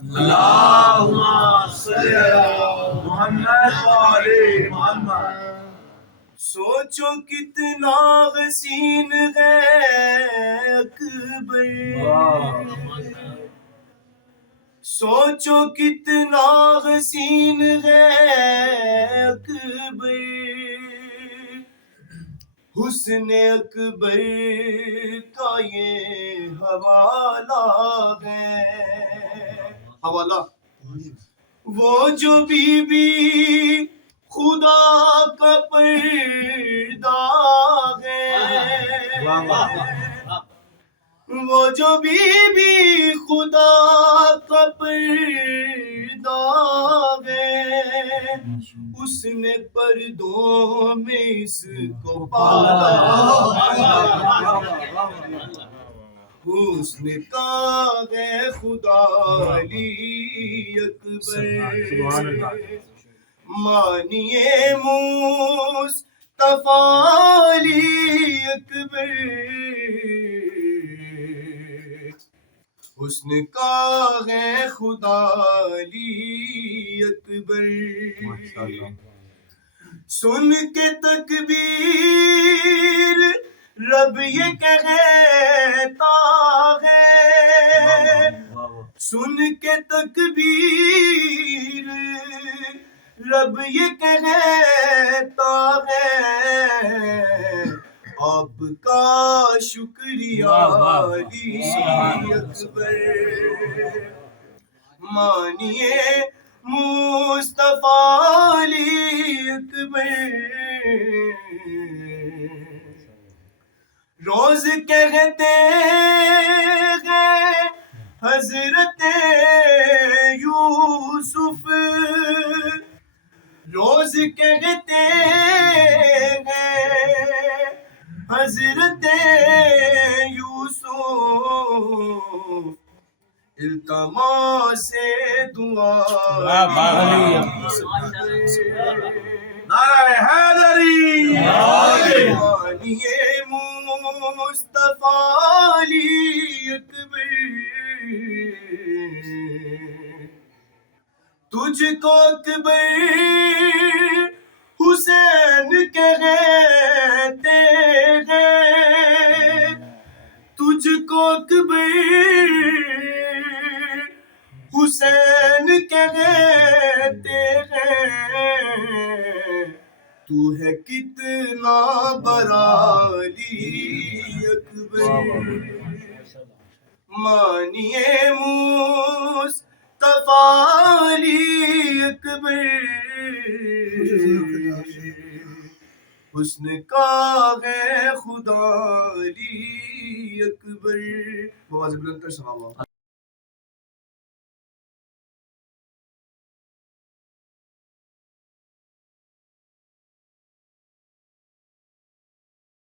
اللہم صلی علی محمد وآل محمد۔ سوچو کتنا حسین ہے اکبر، سوچو کتنا حسین ہے اکبر، حسن اکبر کا یہ حوالہ ہے، حوالہ وہ جو بی بی خدا کا پردہ ہے، وہ جو بی بی خدا کا پردہ ہے، اس نے پردوں میں اس کو پالا، حسن کا ہے خدا علی اکبر، مانیے مصطفیٰ علی اکبر، حسن کا ہے خدا علی اکبر، سن کے تکبیر رب یہ کہتا ہے، سن کے تکبیر رب یہ کہتا ہے، آپ کا شکریہ علی اکبر، مانیے مصطفیٰ علی اکبر، روز کہتے ہیں حضرت یوسف، روز کہتے ہیں حضرت یوسف، التماس دعا، نعرہ حیدری، مانیے مصطفیٰ علی اکبر، تجھ کو اکبر حسین کہتے ہیں، تجھ کو اکبر حسین کہتے ہیں، تو ہے کتنا بڑا علی اکبر، مانیے مصطفیٰ علی اکبر، حسن کا ہے خدا علی اکبر، بلند صحابہ